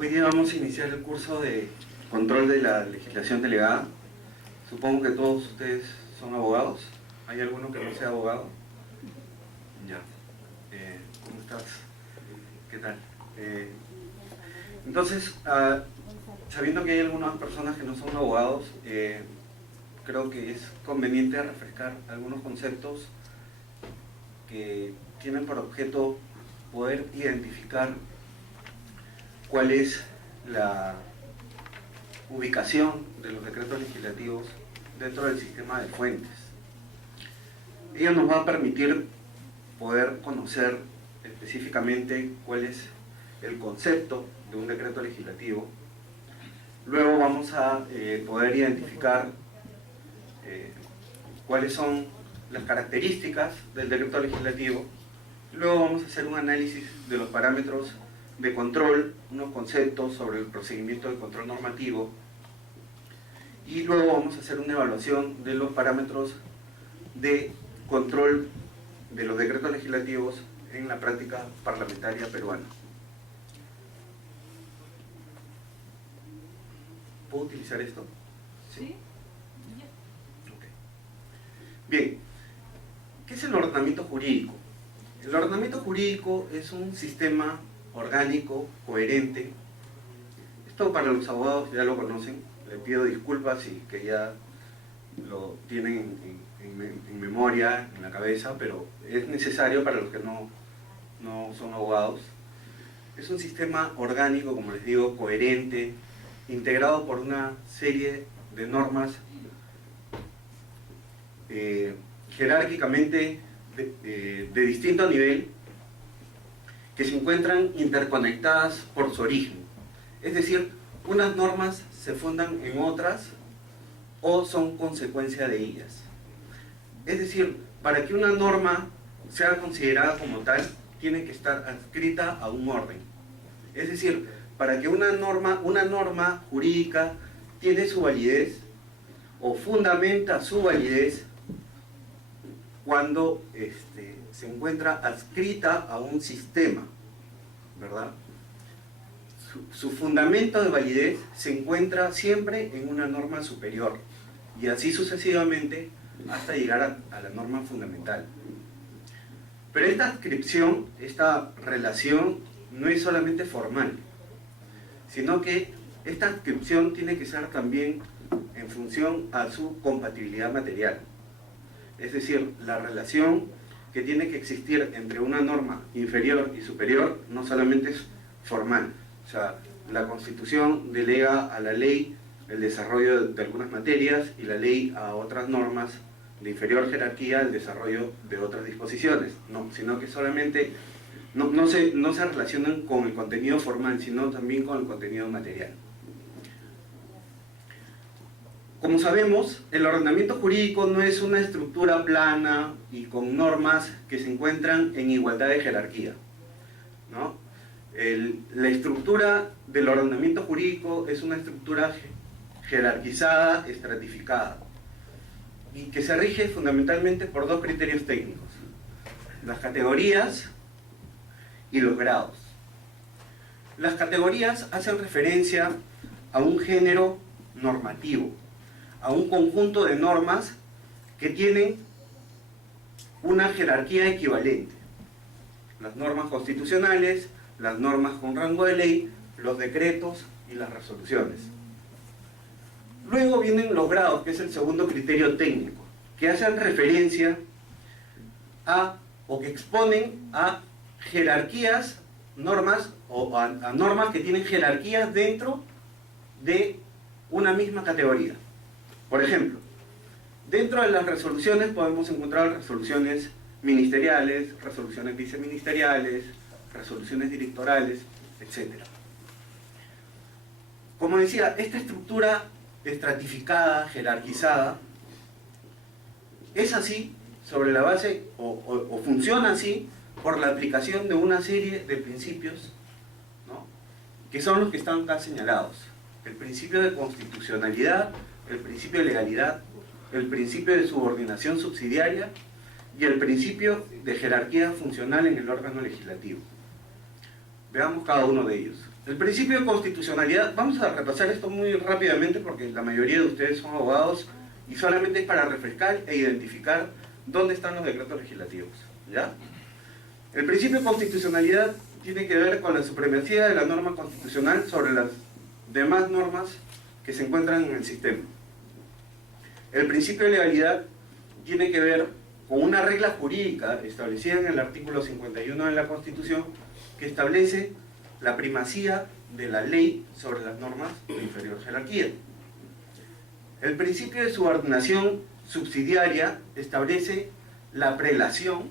Hoy día vamos a iniciar el curso de control de la legislación delegada. Supongo que todos ustedes son abogados. ¿Hay alguno que no sea abogado? Ya. ¿Cómo estás? ¿Qué tal? Entonces, sabiendo que hay algunas personas que no son abogados, creo que es conveniente refrescar algunos conceptos que tienen por objeto poder identificar cuál es la ubicación de los decretos legislativos dentro del sistema de fuentes. Ello nos va a permitir poder conocer específicamente cuál es el concepto de un decreto legislativo. Luego vamos a poder identificar cuáles son las características del decreto legislativo. Luego vamos a hacer un análisis de los parámetros de control, unos conceptos sobre el procedimiento de control normativo, y luego vamos a hacer una evaluación de los parámetros de control de los decretos legislativos en la práctica parlamentaria peruana. ¿Puedo utilizar esto? Sí. Okay. Bien, ¿qué es el ordenamiento jurídico? El ordenamiento jurídico es un sistema orgánico, coherente. Esto para los abogados ya lo conocen, les pido disculpas y que ya lo tienen en memoria, en la cabeza, pero es necesario para los que no son abogados. Es un sistema orgánico, como les digo, coherente, integrado por una serie de normas jerárquicamente de distinto nivel, que se encuentran interconectadas por su origen. Es decir, unas normas se fundan en otras o son consecuencia de ellas. Es decir, para que una norma sea considerada como tal, tiene que estar adscrita a un orden. Es decir, para que una norma jurídica tiene su validez o fundamenta su validez cuando se encuentra adscrita a un sistema, ¿verdad? Su fundamento de validez se encuentra siempre en una norma superior, y así sucesivamente hasta llegar a la norma fundamental. Pero esta adscripción, esta relación, no es solamente formal, sino que esta adscripción tiene que ser también en función a su compatibilidad material. Es decir, la relación que tiene que existir entre una norma inferior y superior no solamente es formal. O sea, la Constitución delega a la ley el desarrollo de algunas materias y la ley a otras normas de inferior jerarquía el desarrollo de otras disposiciones. No, sino que solamente no se relacionan con el contenido formal, sino también con el contenido material. Como sabemos, el ordenamiento jurídico no es una estructura plana y con normas que se encuentran en igualdad de jerarquía, ¿no? La estructura del ordenamiento jurídico es una estructura jerarquizada, estratificada, y que se rige fundamentalmente por dos criterios técnicos: las categorías y los grados. Las categorías hacen referencia a un género normativo, a un conjunto de normas que tienen una jerarquía equivalente: las normas constitucionales, las normas con rango de ley, los decretos y las resoluciones. Luego vienen los grados, que es el segundo criterio técnico, que hacen referencia a, o que exponen a jerarquías, normas, o a normas que tienen jerarquías dentro de una misma categoría. Por ejemplo, dentro de las resoluciones podemos encontrar resoluciones ministeriales, resoluciones viceministeriales, resoluciones directorales, etc. Como decía, esta estructura estratificada, jerarquizada, es así sobre la base, o funciona así, por la aplicación de una serie de principios, ¿no?, que son los que están acá señalados: el principio de constitucionalidad, el principio de legalidad, el principio de subordinación subsidiaria y el principio de jerarquía funcional en el órgano legislativo. Veamos cada uno de ellos. El principio de constitucionalidad, vamos a repasar esto muy rápidamente porque la mayoría de ustedes son abogados y solamente es para refrescar e identificar dónde están los decretos legislativos, ¿ya? El principio de constitucionalidad tiene que ver con la supremacía de la norma constitucional sobre las demás normas que se encuentran en el sistema. El principio de legalidad tiene que ver con una regla jurídica establecida en el artículo 51 de la Constitución que establece la primacía de la ley sobre las normas de inferior jerarquía. El principio de subordinación subsidiaria establece la prelación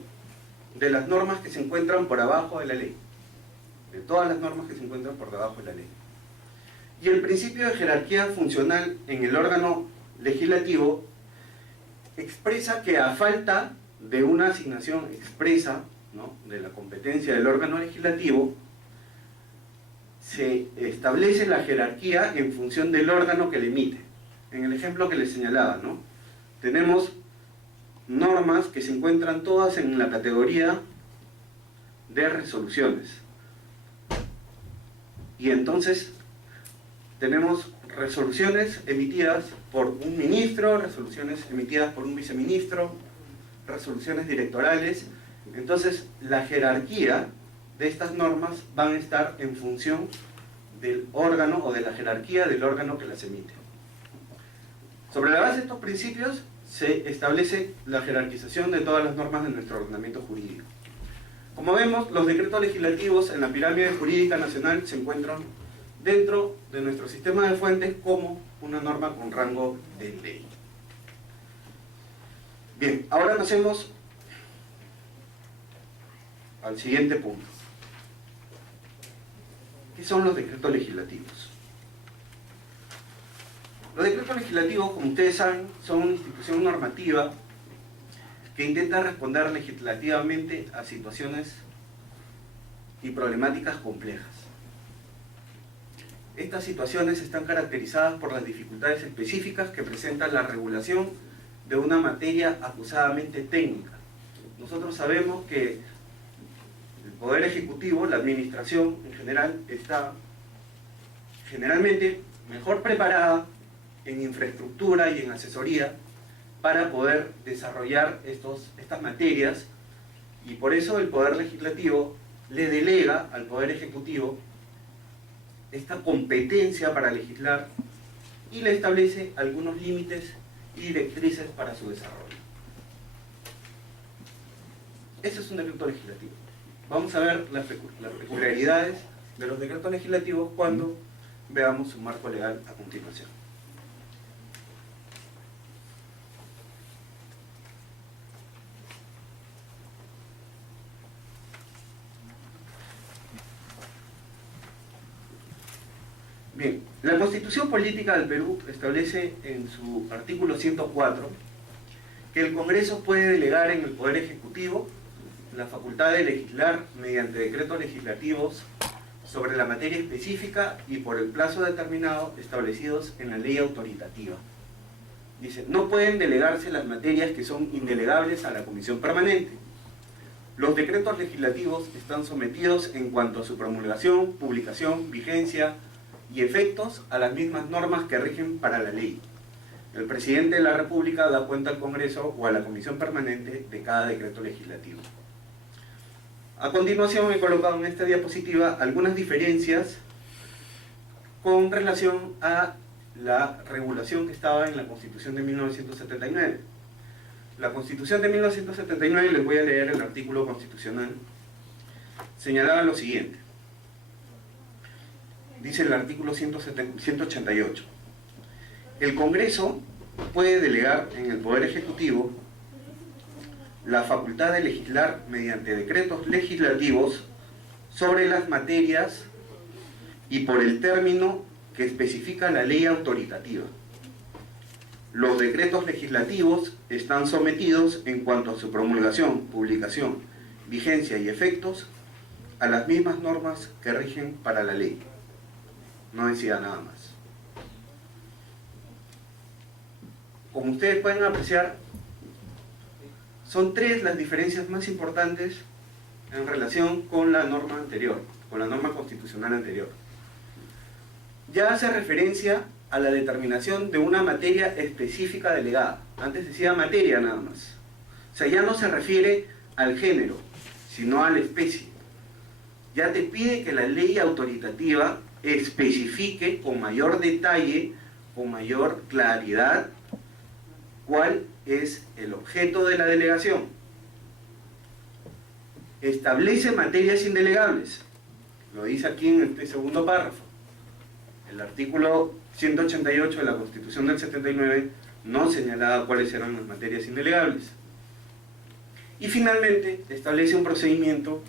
de las normas que se encuentran por abajo de la ley, de todas las normas que se encuentran por debajo de la ley. Y el principio de jerarquía funcional en el órgano legislativo expresa que a falta de una asignación expresa, ¿no?, de la competencia del órgano legislativo, se establece la jerarquía en función del órgano que le emite. En el ejemplo que les señalaba, ¿no?, tenemos normas que se encuentran todas en la categoría de resoluciones. Y entonces tenemos resoluciones emitidas por un ministro, resoluciones emitidas por un viceministro, resoluciones directorales. Entonces la jerarquía de estas normas van a estar en función del órgano o de la jerarquía del órgano que las emite. Sobre la base de estos principios se establece la jerarquización de todas las normas de nuestro ordenamiento jurídico. Como vemos, los decretos legislativos en la pirámide jurídica nacional se encuentran dentro de nuestro sistema de fuentes como una norma con rango de ley. Bien, ahora pasemos al siguiente punto. ¿Qué son los decretos legislativos? Los decretos legislativos, como ustedes saben, son una institución normativa que intenta responder legislativamente a situaciones y problemáticas complejas. Estas situaciones están caracterizadas por las dificultades específicas que presenta la regulación de una materia acusadamente técnica. Nosotros sabemos que el Poder Ejecutivo, la administración en general, está generalmente mejor preparada en infraestructura y en asesoría para poder desarrollar estas materias, y por eso el Poder Legislativo le delega al Poder Ejecutivo esta competencia para legislar y le establece algunos límites y directrices para su desarrollo. Este es un decreto legislativo. Vamos a ver las peculiaridades de los decretos legislativos cuando veamos su marco legal a continuación. Bien, la Constitución Política del Perú establece en su artículo 104 que el Congreso puede delegar en el Poder Ejecutivo la facultad de legislar mediante decretos legislativos sobre la materia específica y por el plazo determinado establecidos en la ley autoritativa. Dice, no pueden delegarse las materias que son indelegables a la Comisión Permanente. Los decretos legislativos están sometidos en cuanto a su promulgación, publicación, vigencia y efectos a las mismas normas que rigen para la ley. El presidente de la República da cuenta al Congreso o a la Comisión Permanente de cada decreto legislativo. A continuación he colocado en esta diapositiva algunas diferencias con relación a la regulación que estaba en la Constitución de 1979. La Constitución de 1979, les voy a leer el artículo constitucional, señalaba lo siguiente. Dice el artículo 188. El Congreso puede delegar en el Poder Ejecutivo la facultad de legislar mediante decretos legislativos sobre las materias y por el término que especifica la ley autoritativa. Los decretos legislativos están sometidos en cuanto a su promulgación, publicación, vigencia y efectos a las mismas normas que rigen para la ley. No decía nada más. Como ustedes pueden apreciar, son tres las diferencias más importantes en relación con la norma anterior, con la norma constitucional anterior. ya hace referencia a la determinación de una materia específica delegada. Antes decía materia nada más. O sea, ya no se refiere al género, sino a la especie. Ya te pide que la ley autoritativa especifique con mayor detalle, con mayor claridad, cuál es el objeto de la delegación. Establece materias indelegables. Lo dice aquí en este segundo párrafo. El artículo 188 de la Constitución del 79 no señalaba cuáles eran las materias indelegables. Y finalmente establece un procedimiento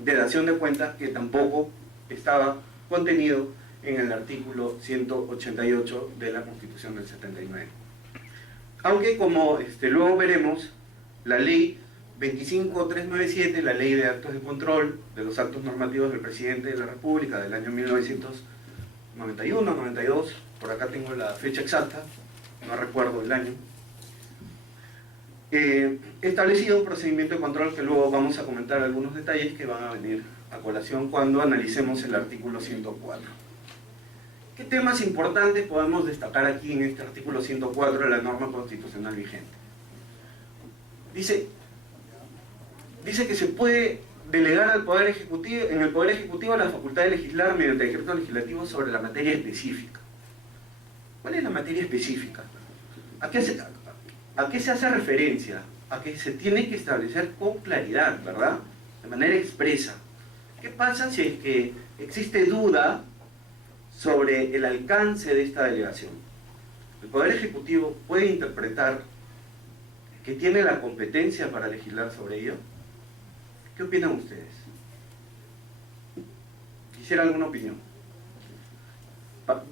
de dación de cuentas que tampoco estaba contenido en el artículo 188 de la Constitución del 79. Aunque, como luego veremos, la ley 25397, la ley de actos de control de los actos normativos del presidente de la República del año 1991, 92, por acá tengo la fecha exacta, no recuerdo el año, establecido un procedimiento de control que luego vamos a comentar algunos detalles que van a venir a colación cuando analicemos el artículo 104. ¿Qué temas importantes podemos destacar aquí en este artículo 104 de la norma constitucional vigente? Dice que se puede delegar al Poder Ejecutivo, en el Poder Ejecutivo la facultad de legislar mediante decreto legislativo sobre la materia específica. ¿Cuál es la materia específica? ¿A qué se hace referencia? A que se tiene que establecer con claridad, ¿verdad? De manera expresa. ¿Qué pasa si es que existe duda sobre el alcance de esta delegación? El Poder Ejecutivo puede interpretar que tiene la competencia para legislar sobre ello. ¿Qué opinan ustedes? Quisiera alguna opinión.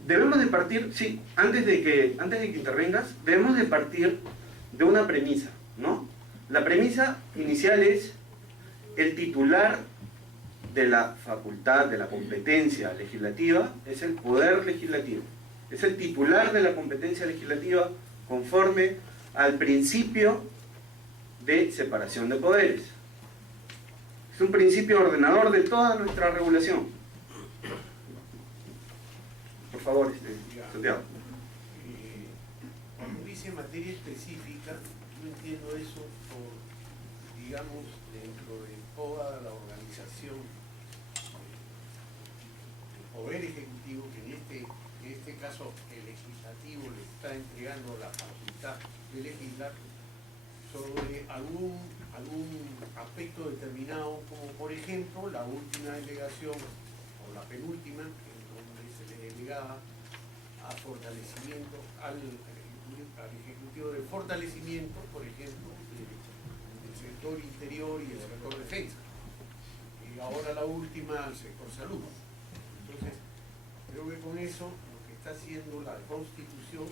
Debemos de partir, sí, antes de que intervengas, debemos de partir de una premisa, ¿no? La premisa inicial es el titular de la facultad, de la competencia legislativa, es el Poder Legislativo. Es el titular de la competencia legislativa conforme al principio de separación de poderes. Es un principio ordenador de toda nuestra regulación. Por favor, Santiago. Cuando dice materia específica, yo entiendo eso por, digamos, dentro de toda la organización del Poder Ejecutivo, que en este caso el Legislativo le está entregando la facultad de legislar sobre algún aspecto determinado, como por ejemplo la última delegación o la penúltima, en donde se le delegaba a fortalecimiento al Ejecutivo de fortalecimiento, por ejemplo, del sector interior y el sector defensa, y ahora la última al sector salud. Entonces, creo que con eso lo que está haciendo la Constitución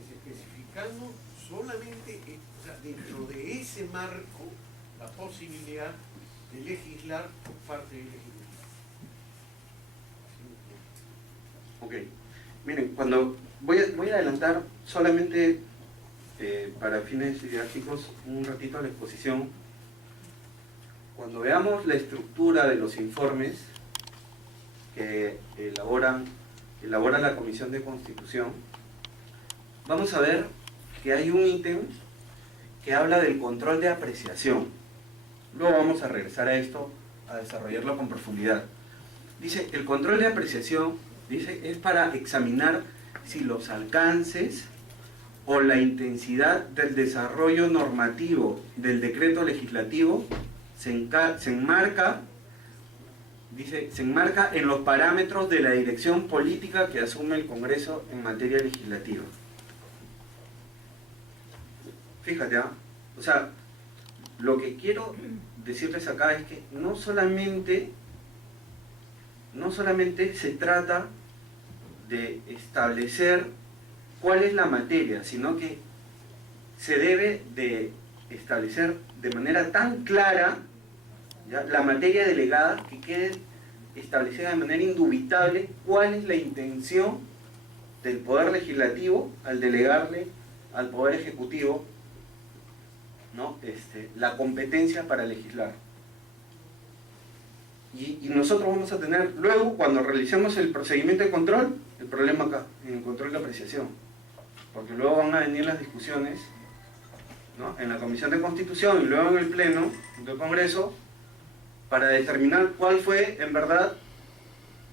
es especificando solamente, o sea, dentro de ese marco, la posibilidad de legislar por parte del Ejecutivo. Ok. Miren, cuando voy a adelantar solamente para fines didácticos un ratito la exposición. Cuando veamos la estructura de los informes que elabora la Comisión de Constitución, vamos a ver que hay un ítem que habla del control de apreciación. Luego vamos a regresar a esto, a desarrollarlo con profundidad. Dice, el control de apreciación, dice, es para examinar si los alcances o la intensidad del desarrollo normativo del decreto legislativo se enmarca en los parámetros de la dirección política que asume el Congreso en materia legislativa. Fíjate, o sea, lo que quiero decirles acá es que no solamente se trata de establecer cuál es la materia, sino que se debe de establecer de manera tan clara, ¿ya?, la materia delegada, que quede establecida de manera indubitable cuál es la intención del Poder Legislativo al delegarle al Poder Ejecutivo, ¿no?, la competencia para legislar. Y nosotros vamos a tener, luego, cuando realicemos el procedimiento de control, el problema acá, en el control de apreciación. Porque luego van a venir las discusiones, ¿no?, en la Comisión de Constitución y luego en el Pleno del Congreso para determinar cuál fue, en verdad,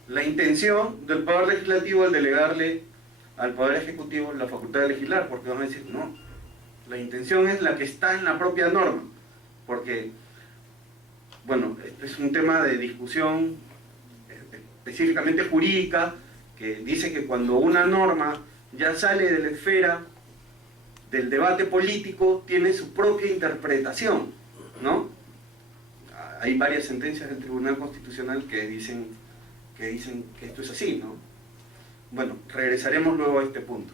la intención del Poder Legislativo al delegarle al Poder Ejecutivo la facultad de legislar, porque van a decir, no, la intención es la que está en la propia norma, porque, bueno, este es un tema de discusión específicamente jurídica, que dice que cuando una norma ya sale de la esfera del debate político, tiene su propia interpretación, ¿no? Hay varias sentencias del Tribunal Constitucional que dicen que esto es así, ¿no? Bueno, regresaremos luego a este punto.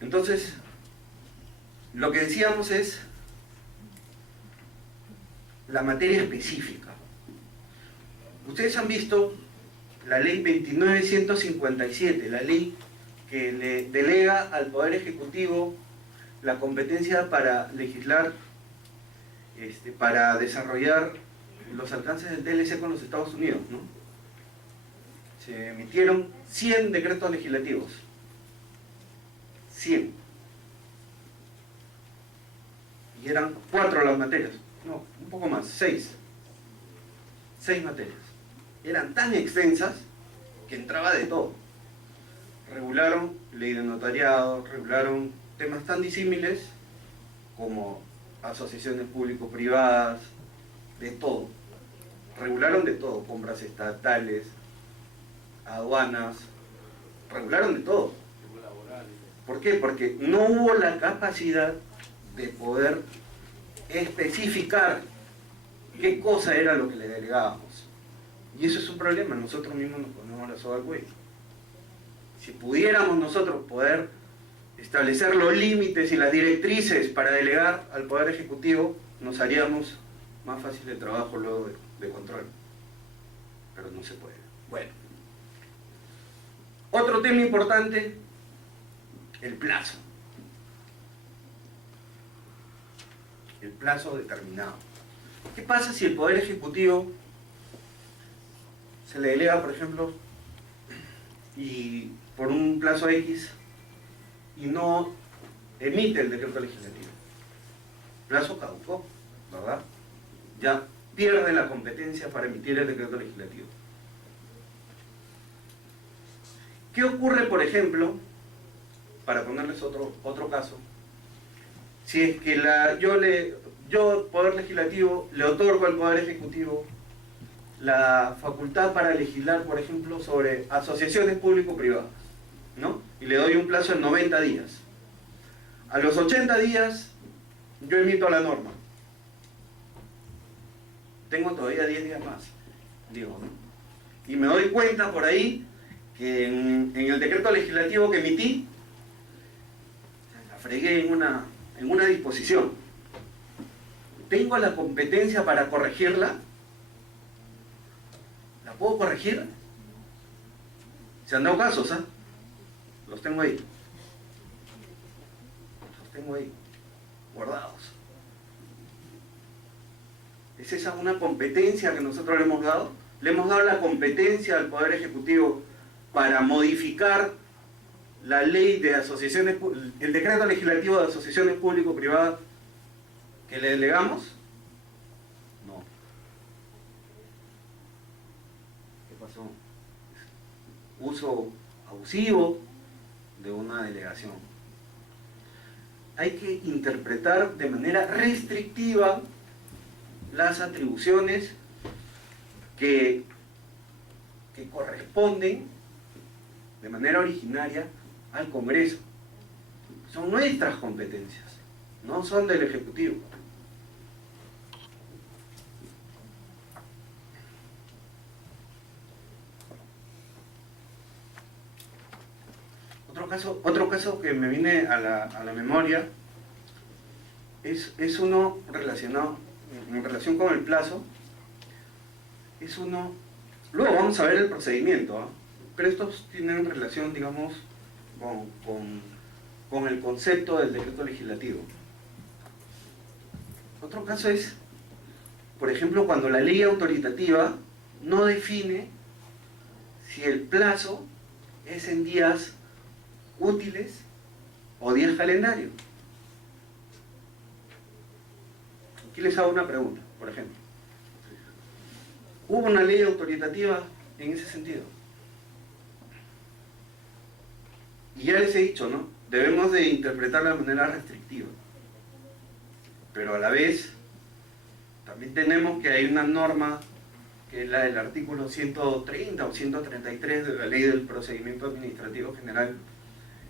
Entonces, lo que decíamos es la materia específica. Ustedes han visto la ley 29.157, la ley que le delega al Poder Ejecutivo la competencia para legislar, para desarrollar los alcances del TLC con los Estados Unidos, ¿no? Se emitieron 100 decretos legislativos. 100. Y eran 4 las materias. No, un poco más, 6. 6 materias. Eran tan extensas que entraba de todo. Regularon ley de notariado, regularon temas tan disímiles como asociaciones público-privadas, de todo. Regularon de todo, compras estatales, aduanas, regularon de todo. ¿Por qué? Porque no hubo la capacidad de poder especificar qué cosa era lo que le delegábamos. Y eso es un problema, nosotros mismos nos ponemos la soga al cuello. Si pudiéramos nosotros poder establecer los límites y las directrices para delegar al Poder Ejecutivo, nos haríamos más fácil el trabajo luego de control. Pero no se puede. Bueno. Otro tema importante, el plazo. El plazo determinado. ¿Qué pasa si el Poder Ejecutivo se le delega, por ejemplo, y por un plazo X y no emite el decreto legislativo? Plazo caducó, ¿verdad? Ya pierde la competencia para emitir el decreto legislativo. ¿Qué ocurre, por ejemplo, para ponerles otro caso, si es que yo, Poder Legislativo, le otorgo al Poder Ejecutivo la facultad para legislar, por ejemplo, sobre asociaciones público-privadas, ¿no? Y le doy un plazo de 90 días. A los 80 días, yo emito la norma. Tengo todavía 10 días más, digo, ¿no? Y me doy cuenta por ahí que en el decreto legislativo que emití, la fregué en una disposición. ¿Tengo la competencia para corregirla? ¿La puedo corregir? Se han dado casos, ¿ah? Los tengo ahí. Los tengo ahí, guardados. ¿Es esa una competencia que nosotros le hemos dado? Le hemos dado la competencia al Poder Ejecutivo para modificar la ley de asociaciones, el decreto legislativo de asociaciones público-privadas que le delegamos. No. ¿Qué pasó? Uso abusivo de una delegación. Hay que interpretar de manera restrictiva las atribuciones que corresponden de manera originaria al Congreso. Son nuestras competencias, no son del Ejecutivo. Otro caso que me viene a la memoria es uno relacionado, en relación con el plazo, es uno, luego vamos a ver el procedimiento, ¿eh? Pero estos tienen relación, digamos, con el concepto del decreto legislativo. Otro caso es, por ejemplo, cuando la ley autoritativa no define si el plazo es en días útiles o días calendario. Aquí les hago una pregunta, por ejemplo. ¿Hubo una ley autoritativa en ese sentido? Y ya les he dicho, ¿no? Debemos de interpretarla de manera restrictiva. Pero a la vez, también tenemos que hay una norma, que es la del artículo 130 o 133 de la Ley del Procedimiento Administrativo General,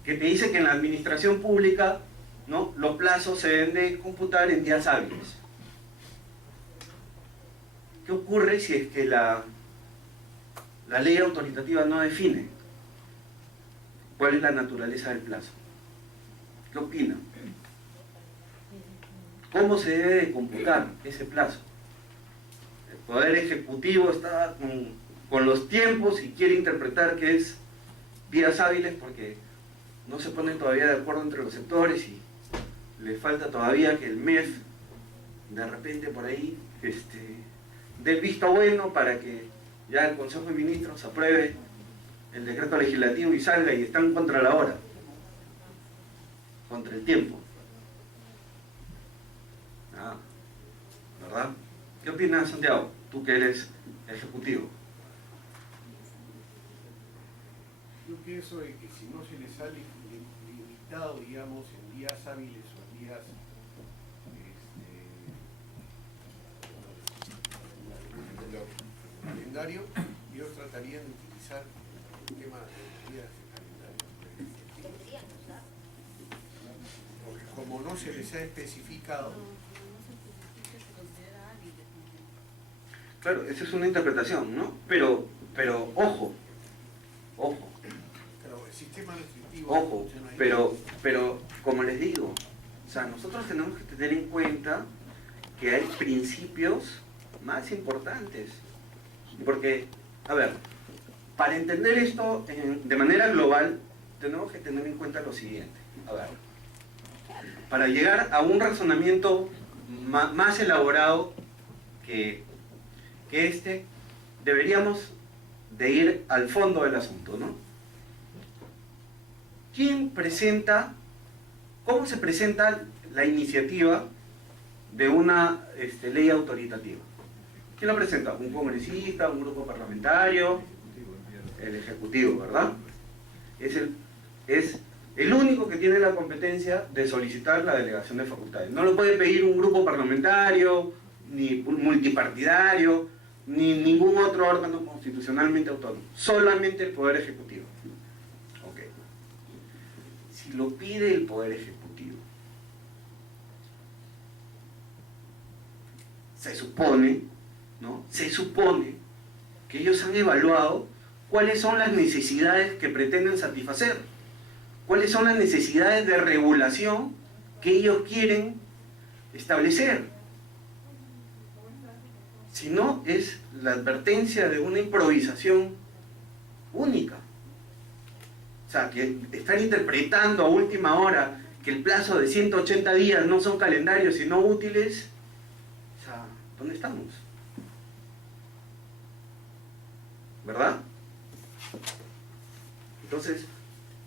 que te dice que en la administración pública, ¿no?, los plazos se deben de computar en días hábiles. ¿Qué ocurre si es que la ley autoritativa no define cuál es la naturaleza del plazo? ¿Qué opinan? ¿Cómo se debe de computar ese plazo? El Poder Ejecutivo está con los tiempos y quiere interpretar que es días hábiles porque no se ponen todavía de acuerdo entre los sectores y le falta todavía que el MEF de repente por ahí dé el visto bueno para que ya el Consejo de Ministros apruebe el decreto legislativo y salga, y están contra la hora, contra el tiempo. ¿Verdad? ¿Qué opinas, Santiago? Tú que eres ejecutivo. Yo pienso que si no se les ha limitado, digamos, en días hábiles o en días calendario, ellos tratarían de utilizar el tema de días de calendario. Porque como no se les ha especificado. Claro, esa es una interpretación, ¿no? Pero ojo. Pero el sistema restrictivo. Ojo, pero como les digo, o sea, nosotros tenemos que tener en cuenta que hay principios más importantes. Porque, a ver, para entender esto de manera global, tenemos que tener en cuenta lo siguiente. A ver, para llegar a un razonamiento más elaborado que deberíamos de ir al fondo del asunto, ¿no? ¿Cómo se presenta la iniciativa de una ley autoritativa? ¿Quién lo presenta? ¿Un congresista, un grupo parlamentario? El Ejecutivo, ¿verdad? Es el único que tiene la competencia de solicitar la delegación de facultades. No lo puede pedir un grupo parlamentario, ni un multipartidario, ni ningún otro órgano constitucionalmente autónomo. Solamente el Poder Ejecutivo. Ok. Si lo pide el Poder Ejecutivo, se supone, ¿no? Se supone que ellos han evaluado cuáles son las necesidades que pretenden satisfacer, cuáles son las necesidades de regulación que ellos quieren establecer. Si no, es la advertencia de una improvisación única. O sea, que están interpretando a última hora que el plazo de 180 días no son calendarios sino útiles. O sea, ¿dónde estamos? ¿Verdad? Entonces,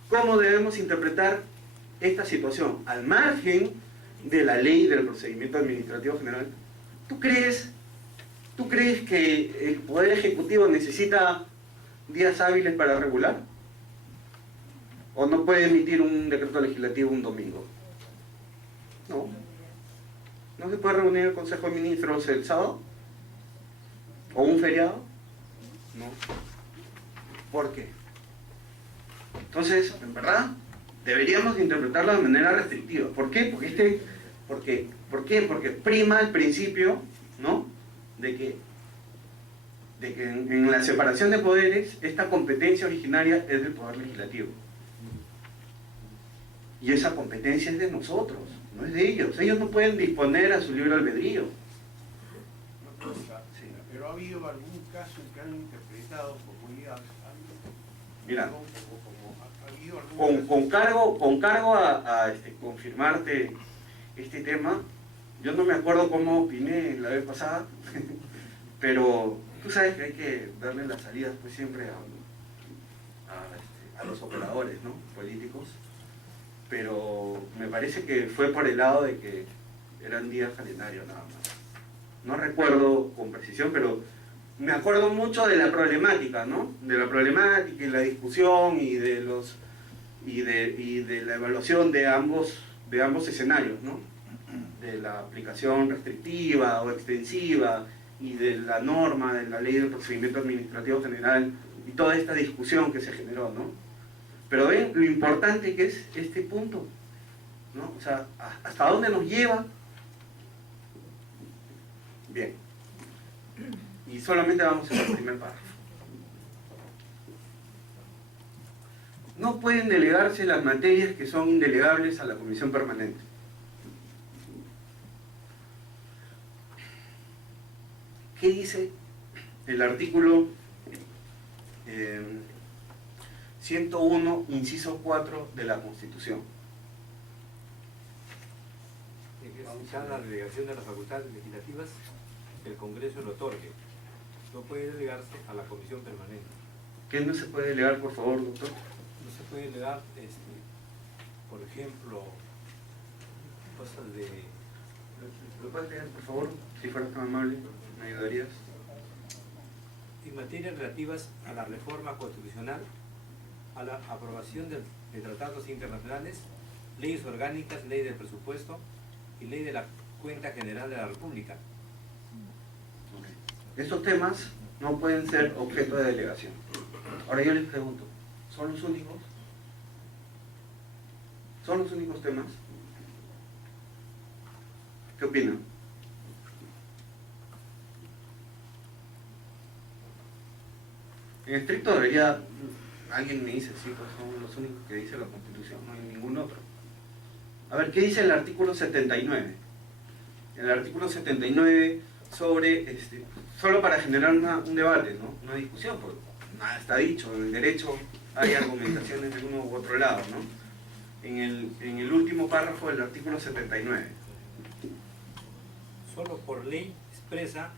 ¿cómo debemos interpretar esta situación? Al margen de la ley del procedimiento administrativo general, ¿tú crees que el Poder Ejecutivo necesita días hábiles para regular? ¿O no puede emitir un decreto legislativo un domingo? No. ¿No se puede reunir el Consejo de Ministros el sábado? ¿O un feriado? No. ¿Por qué? Entonces, en verdad, deberíamos interpretarlo de manera restrictiva. ¿Por qué? Porque prima el principio, ¿no?, de que en la separación de poderes, esta competencia originaria es del Poder Legislativo. Y esa competencia es de nosotros, no es de ellos. Ellos no pueden disponer a su libre albedrío. Sí. Pero ha habido algún caso que han interpretado como días hábiles. Mira, ¿Ha habido con cargo a confirmarte este tema, yo no me acuerdo cómo opiné la vez pasada, pero tú sabes que hay que darle las salidas pues siempre a los operadores, ¿no?, políticos, pero me parece que fue por el lado de que eran días calendarios nada más. No recuerdo con precisión, pero me acuerdo mucho de la problemática, ¿no?, de la problemática y la discusión y de la evaluación de ambos escenarios, ¿no?, de la aplicación restrictiva o extensiva y de la norma de la ley del procedimiento administrativo general y toda esta discusión que se generó, ¿no? Pero ven lo importante que es este punto, ¿no? O sea, ¿hasta dónde nos lleva? Bien. Y solamente vamos a el primer párrafo. No pueden delegarse las materias que son indelegables a la comisión permanente. ¿Qué dice el artículo 101, inciso 4 de la Constitución? Ejercitar la delegación de las facultades legislativas, el Congreso lo otorgue. No puede delegarse a la comisión permanente. ¿Qué no se puede delegar, por favor, doctor? No se puede delegar, por ejemplo, cosas de... ¿Lo puedes leer, por favor? Si fueras tan amable, ¿me ayudarías? En materias relativas a la reforma constitucional, a la aprobación de tratados internacionales, leyes orgánicas, ley del presupuesto y ley de la cuenta general de la República. Okay. Estos temas no pueden ser objeto de delegación. Ahora yo les pregunto, ¿son los únicos? ¿Son los únicos temas? ¿Qué opinan? En estricto debería, alguien me dice, sí, pues son los únicos que dice la Constitución, no hay ningún otro. A ver, ¿qué dice el artículo 79? El artículo 79 sobre, solo para generar un debate, ¿no?, una discusión, porque nada está dicho, en el derecho hay argumentaciones de uno u otro lado, ¿no? En el último párrafo del artículo 79. Solo por ley expresa,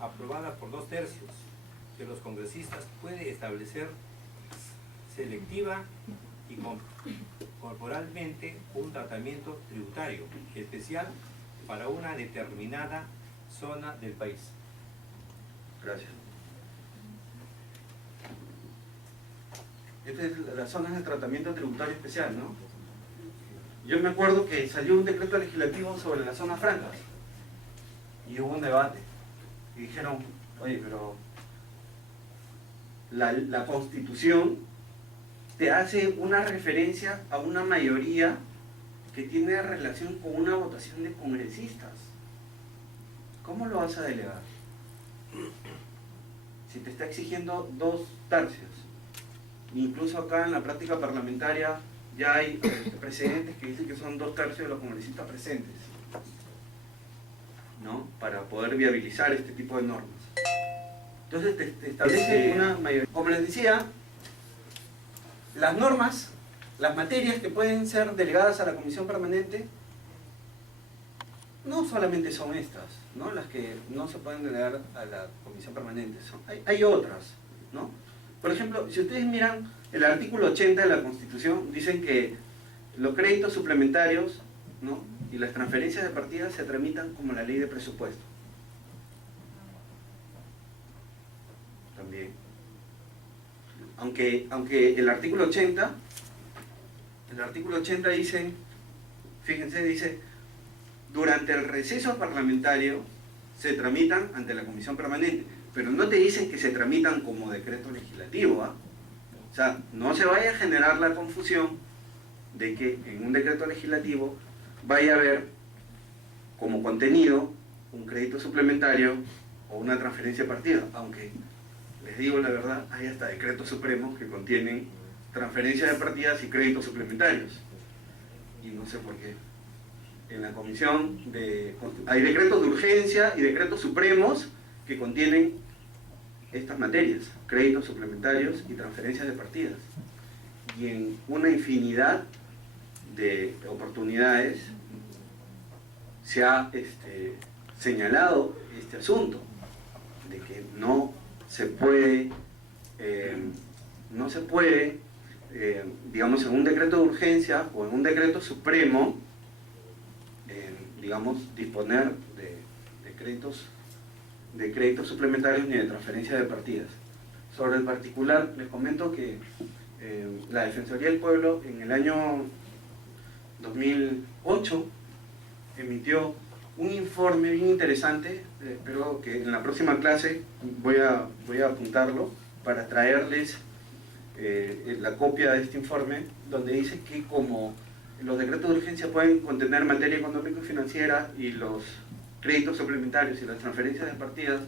aprobada por 2/3 de los congresistas, puede establecer selectiva y corporalmente un tratamiento tributario especial para una determinada zona del país. Gracias. Esta es la zona de tratamiento tributario especial, ¿no? Yo me acuerdo que salió un decreto legislativo sobre las zonas francas y hubo un debate y dijeron, oye, pero la Constitución te hace una referencia a una mayoría que tiene relación con una votación de congresistas. ¿Cómo lo vas a delegar? Si te está exigiendo 2/3. Incluso acá en la práctica parlamentaria ya hay precedentes que dicen que son 2/3 de los congresistas presentes, ¿no?, para poder viabilizar este tipo de normas. Entonces te establece una mayoría. Como les decía, las normas, las materias que pueden ser delegadas a la comisión permanente, no solamente son estas, ¿no?, las que no se pueden delegar a la comisión permanente, hay otras, ¿no? Por ejemplo, si ustedes miran el artículo 80 de la Constitución, dicen que los créditos suplementarios, ¿no?, y las transferencias de partidas se tramitan como la ley de presupuesto. También. Aunque el artículo 80 dice, fíjense, dice, durante el receso parlamentario se tramitan ante la comisión permanente, pero no te dicen que se tramitan como decreto legislativo, ¿ah? O sea, no se vaya a generar la confusión de que en un decreto legislativo vaya a haber como contenido un crédito suplementario o una transferencia de partida, aunque les digo la verdad, hay hasta decretos supremos que contienen transferencias de partidas y créditos suplementarios. Y no sé por qué. En la comisión hay decretos de urgencia y decretos supremos que contienen estas materias, créditos suplementarios y transferencias de partidas. Y en una infinidad de oportunidades se ha señalado este asunto de que no se puede digamos, en un decreto de urgencia o en un decreto supremo, digamos, disponer de créditos suplementarios ni de transferencia de partidas. Sobre el particular, les comento que la Defensoría del Pueblo en el año 2008 emitió un informe bien interesante, espero que en la próxima clase voy a apuntarlo para traerles la copia de este informe, donde dice que como los decretos de urgencia pueden contener materia económica y financiera y los créditos suplementarios y las transferencias de partidas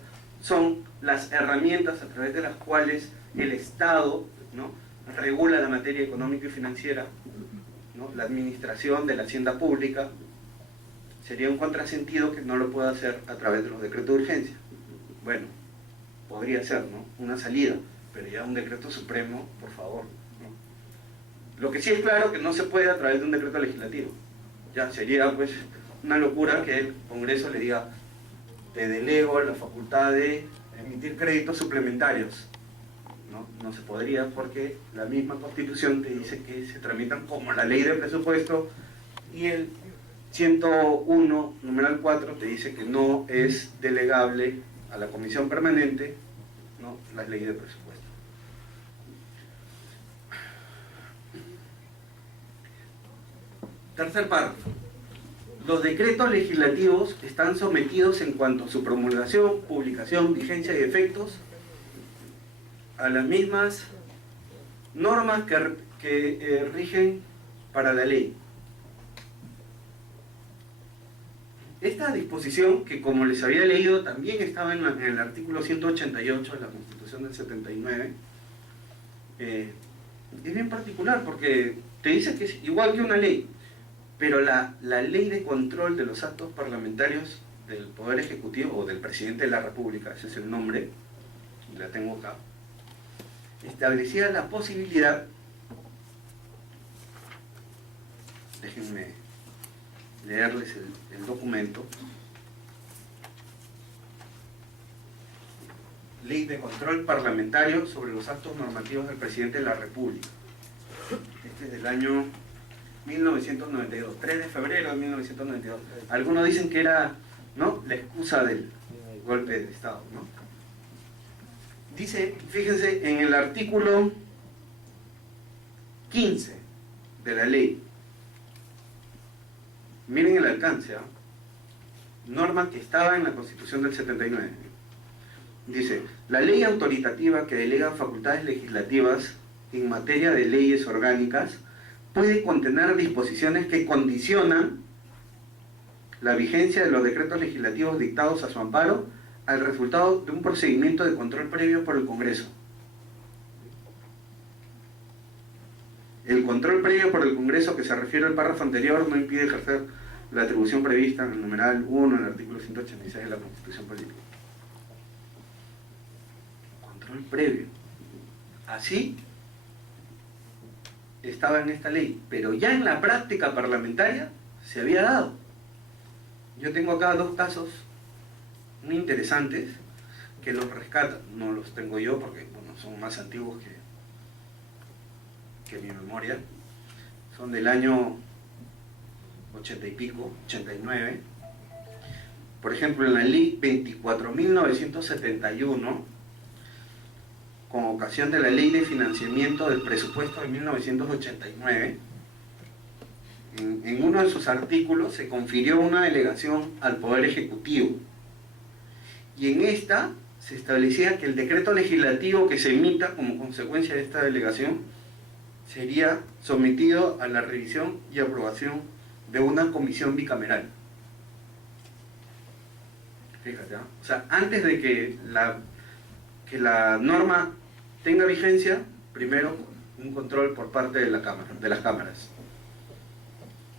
son las herramientas a través de las cuales el Estado, ¿no?, regula la materia económica y financiera, ¿no?, la administración de la hacienda pública. Sería un contrasentido que no lo pueda hacer a través de los decretos de urgencia. Bueno, podría ser, ¿no?, una salida, pero ya un decreto supremo, por favor, ¿no? Lo que sí es claro que no se puede a través de un decreto legislativo. Ya sería pues una locura que el Congreso le diga: te delego la facultad de emitir créditos suplementarios. No se podría, porque la misma Constitución te dice que se tramitan como la ley de presupuesto, y el 101, numeral 4, te dice que no es delegable a la Comisión Permanente, ¿no?, la ley de presupuesto. Tercer párrafo. Los decretos legislativos están sometidos en cuanto a su promulgación, publicación, vigencia y efectos a las mismas normas que rigen para la ley. Esta disposición, que como les había leído también estaba en el artículo 188 de la Constitución del 79, es bien particular porque te dice que es igual que una ley, pero la ley de control de los actos parlamentarios del Poder Ejecutivo o del Presidente de la República, ese es el nombre, y la tengo acá, establecía la posibilidad, déjenme leerles el documento, Ley de Control Parlamentario sobre los actos normativos del Presidente de la República. Este es del año 1992, 3 de febrero de 1992. Algunos dicen que era, ¿no?, la excusa del golpe de Estado, ¿no? Dice, fíjense, en el artículo 15 de la ley, miren el alcance, ¿eh?, norma que estaba en la Constitución del 79. Dice: la ley autoritativa que delega facultades legislativas en materia de leyes orgánicas puede contener disposiciones que condicionan la vigencia de los decretos legislativos dictados a su amparo al resultado de un procedimiento de control previo por el Congreso. El control previo por el Congreso, que se refiere al párrafo anterior, no impide ejercer la atribución prevista en el numeral 1 del artículo 186 de la Constitución Política. Control previo. Así estaba en esta ley, pero ya en la práctica parlamentaria se había dado. Yo tengo acá dos casos muy interesantes que los rescatan. No los tengo yo porque, bueno, son más antiguos que mi memoria. Son del año 80 y pico, 89. Por ejemplo, en la ley 24.971, con ocasión de la Ley de Financiamiento del Presupuesto de 1989, en uno de sus artículos se confirió una delegación al Poder Ejecutivo, y en esta se establecía que el decreto legislativo que se emita como consecuencia de esta delegación sería sometido a la revisión y aprobación de una comisión bicameral. Fíjate, ¿no? O sea, antes de que la norma tenga vigencia, primero un control por parte de las cámaras.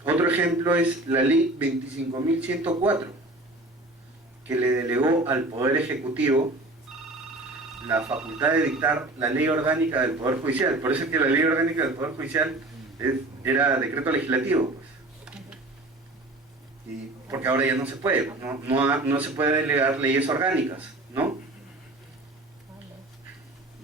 Otro ejemplo es la ley 25.104, que le delegó al Poder Ejecutivo la facultad de dictar la ley orgánica del Poder Judicial. Por eso es que la ley orgánica del Poder Judicial era decreto legislativo, pues. Y porque ahora ya no se puede, no se puede delegar leyes orgánicas, ¿no?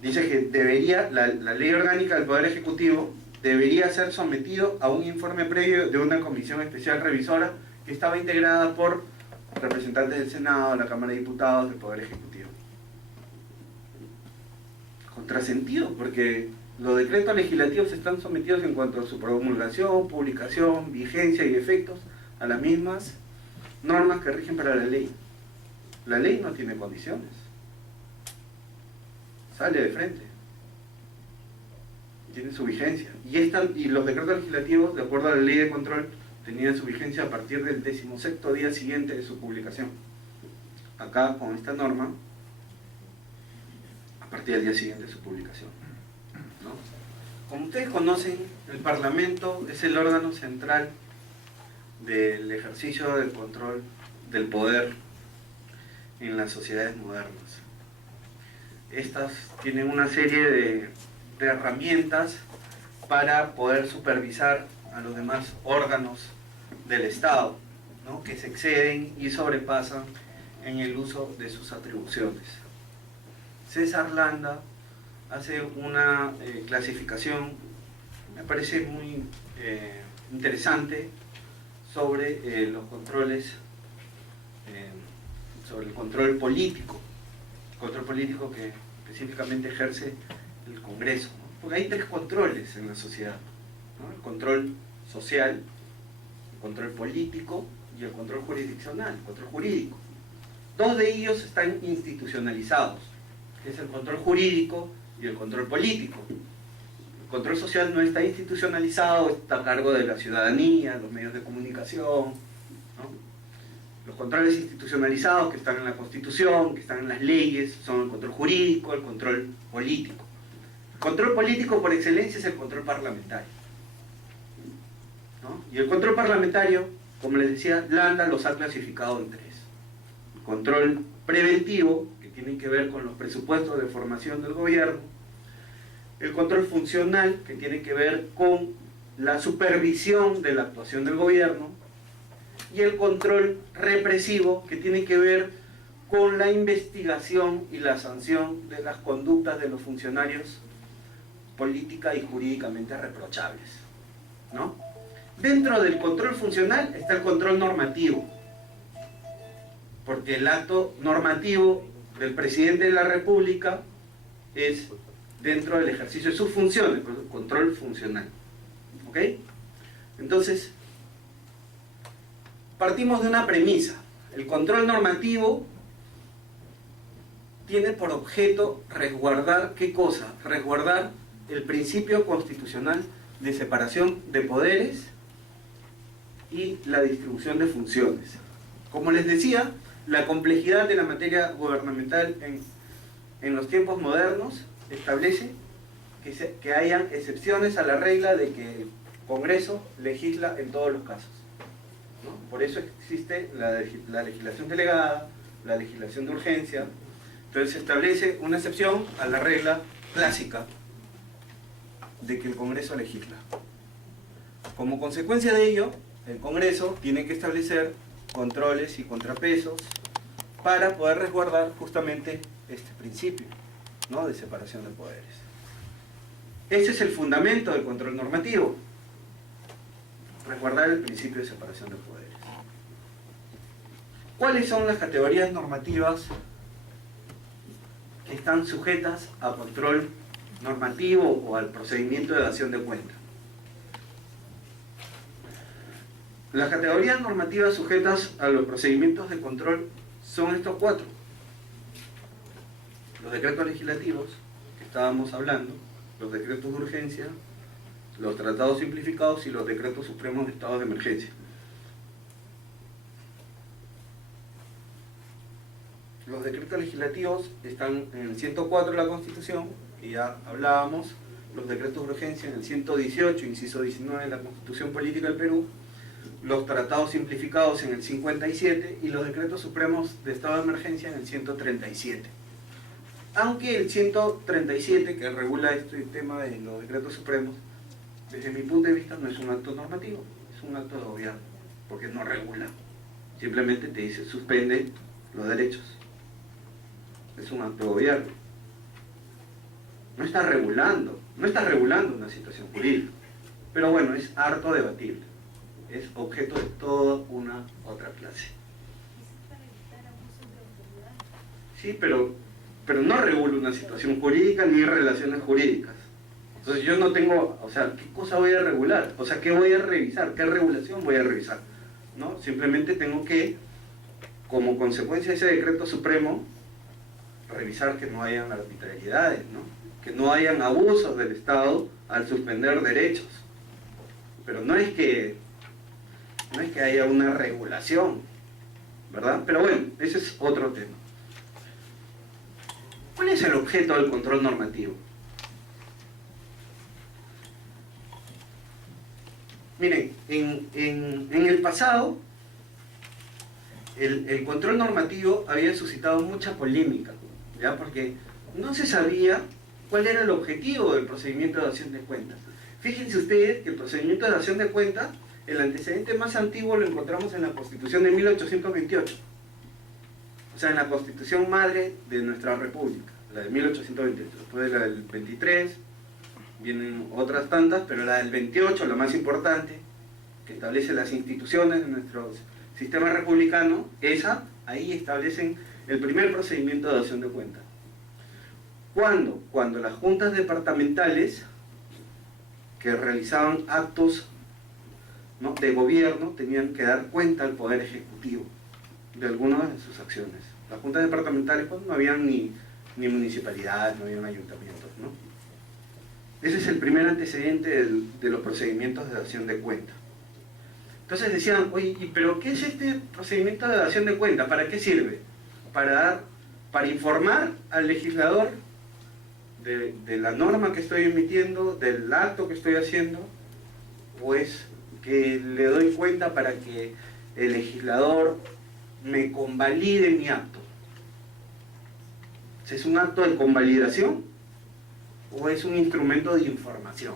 dice que la ley orgánica del Poder Ejecutivo debería ser sometido a un informe previo de una comisión especial revisora que estaba integrada por representantes del Senado, la Cámara de Diputados, del Poder Ejecutivo. Contrasentido, porque los decretos legislativos están sometidos en cuanto a su promulgación, publicación, vigencia y efectos a las mismas normas que rigen para la ley. La ley no tiene condiciones. Sale de frente. Tiene su vigencia. Y los decretos legislativos, de acuerdo a la ley de control, tenían su vigencia a partir del 16º día siguiente de su publicación. Acá, con esta norma, a partir del día siguiente de su publicación, ¿no? Como ustedes conocen, el Parlamento es el órgano central del ejercicio del control del poder en las sociedades modernas. Estas tienen una serie de herramientas para poder supervisar a los demás órganos del Estado, ¿no?, que se exceden y sobrepasan en el uso de sus atribuciones. César Landa hace una clasificación, me parece muy interesante, sobre los controles, sobre el control político que específicamente ejerce el Congreso, ¿no? Porque hay tres controles en la sociedad, ¿no? El control social, el control político y el control jurisdiccional, el control jurídico. Dos de ellos están institucionalizados, que es el control jurídico y el control político. El control social no está institucionalizado, está a cargo de la ciudadanía, los medios de comunicación, ¿no? Los controles institucionalizados que están en la Constitución, que están en las leyes, son el control jurídico, el control político. El control político por excelencia es el control parlamentario, ¿no? Y el control parlamentario, como les decía, Landa los ha clasificado en tres. El control preventivo, que tiene que ver con los presupuestos de formación del gobierno. El control funcional, que tiene que ver con la supervisión de la actuación del gobierno. Y el control represivo, que tiene que ver con la investigación y la sanción de las conductas de los funcionarios política y jurídicamente reprochables, ¿no? Dentro del control funcional está el control normativo, porque el acto normativo del presidente de la República es dentro del ejercicio de sus funciones, el control funcional, ¿ok? Entonces, partimos de una premisa. El control normativo tiene por objeto resguardar, ¿qué cosa? Resguardar el principio constitucional de separación de poderes y la distribución de funciones. Como les decía, la complejidad de la materia gubernamental en los tiempos modernos establece que hayan excepciones a la regla de que el Congreso legisla en todos los casos, ¿no? Por eso existe la legislación delegada, la legislación de urgencia. Entonces se establece una excepción a la regla clásica de que el Congreso legisla. Como consecuencia de ello, el Congreso tiene que establecer controles y contrapesos para poder resguardar justamente este principio, ¿no?, de separación de poderes. Ese es el fundamento del control normativo, resguardar el principio de separación de poderes. ¿Cuáles son las categorías normativas que están sujetas a control normativo o al procedimiento de dación de cuenta? Las categorías normativas sujetas a los procedimientos de control son estos cuatro: los decretos legislativos, que estábamos hablando, los decretos de urgencia, los tratados simplificados y los decretos supremos de estado de emergencia. Los decretos legislativos están en el 104 de la Constitución, que ya hablábamos, los decretos de urgencia en el 118, inciso 19 de la Constitución Política del Perú, los tratados simplificados en el 57 y los decretos supremos de estado de emergencia en el 137. Aunque el 137, que regula este tema de los decretos supremos, desde mi punto de vista no es un acto normativo, es un acto de gobierno, porque no regula, simplemente te dice suspende los derechos. Es un acto de gobierno. no está regulando una situación jurídica. Pero bueno, es harto debatible, es objeto de toda una otra clase. Sí, pero no regula una situación jurídica ni relaciones jurídicas. Entonces yo no tengo, o sea, ¿qué cosa voy a regular? O sea, ¿qué voy a revisar? ¿Qué regulación voy a revisar? ¿No? Simplemente tengo que, como consecuencia de ese decreto supremo, revisar que no hayan arbitrariedades, ¿no? Que no hayan abusos del Estado al suspender derechos. Pero no es que haya una regulación, ¿verdad? Pero bueno, ese es otro tema. ¿Cuál es el objeto del control normativo? Miren, en el pasado, el control normativo había suscitado mucha polémica, ¿ya? Porque no se sabía cuál era el objetivo del procedimiento de dación de cuentas. Fíjense ustedes que el procedimiento de dación de cuentas, el antecedente más antiguo lo encontramos en la Constitución de 1828. O sea, en la Constitución madre de nuestra República, la de 1828. Después de la del 23, vienen otras tantas, pero la del 28, la más importante, que establece las instituciones de nuestro sistema republicano, esa, ahí establecen el primer procedimiento de dación de cuentas. ¿Cuándo? Cuando las juntas departamentales que realizaban actos, ¿no?, de gobierno tenían que dar cuenta al Poder Ejecutivo de algunas de sus acciones. Las juntas departamentales, pues, no habían ni municipalidades, no habían ayuntamientos, ¿no? Ese es el primer antecedente de los procedimientos de dación de cuenta. Entonces decían, oye, ¿pero qué es este procedimiento de dación de cuenta? ¿Para qué sirve? Para informar al legislador de la norma que estoy emitiendo, del acto que estoy haciendo, pues que le doy cuenta para que el legislador me convalide mi acto. ¿Es un acto de convalidación o es un instrumento de información?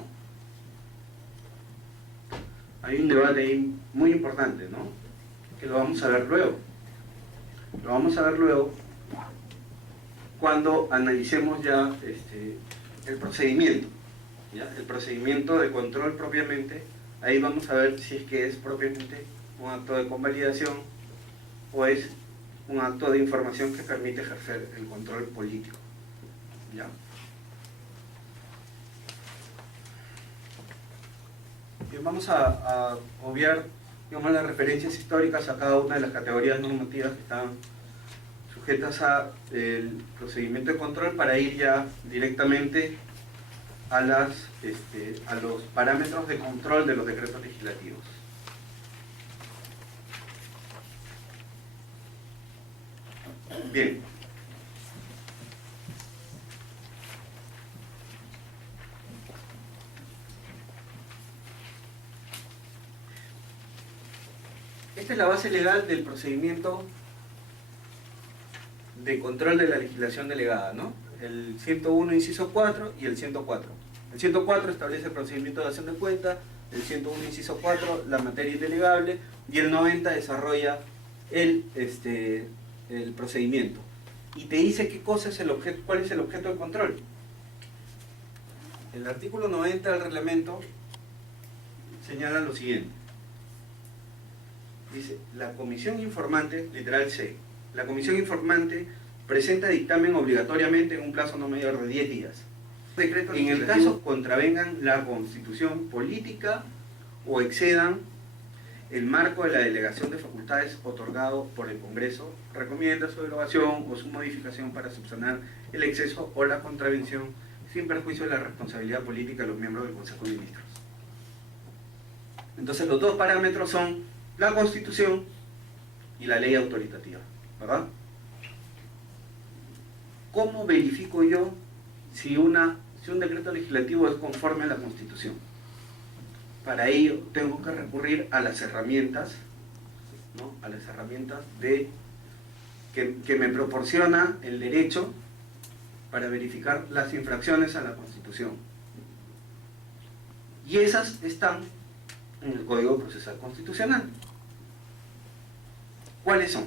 Hay un debate ahí muy importante, ¿no? Que lo vamos a ver luego. Lo vamos a ver luego cuando analicemos ya el procedimiento, ¿ya? El procedimiento de control propiamente. Ahí vamos a ver si es que es propiamente un acto de convalidación o es un acto de información que permite ejercer el control político, ¿ya? Bien, vamos a obviar, digamos, las referencias históricas a cada una de las categorías normativas que están sujetas al procedimiento de control para ir ya directamente a los parámetros de control de los decretos legislativos. Bien. Esta es la base legal del procedimiento de control de la legislación delegada, ¿no? El 101 inciso 4 y el 104. El 104 establece el procedimiento de dación de cuenta, el 101 inciso 4 la materia indelegable y el 90 desarrolla el procedimiento. Y te dice qué cosa es cuál es el objeto del control. El artículo 90 del reglamento señala lo siguiente. Dice, la comisión informante, literal C, la comisión informante presenta dictamen obligatoriamente en un plazo no mayor de 10 días. Decretos en el caso contravengan la constitución política o excedan el marco de la delegación de facultades otorgado por el Congreso, recomienda su derogación o su modificación para subsanar el exceso o la contravención sin perjuicio de la responsabilidad política de los miembros del Consejo de Ministros. Entonces los dos parámetros son la Constitución y la ley autoritativa, ¿verdad? ¿Cómo verifico yo si un decreto legislativo es conforme a la Constitución? Para ello tengo que recurrir a las herramientas, ¿no? A las herramientas que me proporciona el derecho para verificar las infracciones a la Constitución. Y esas están en el Código Procesal Constitucional. ¿Cuáles son?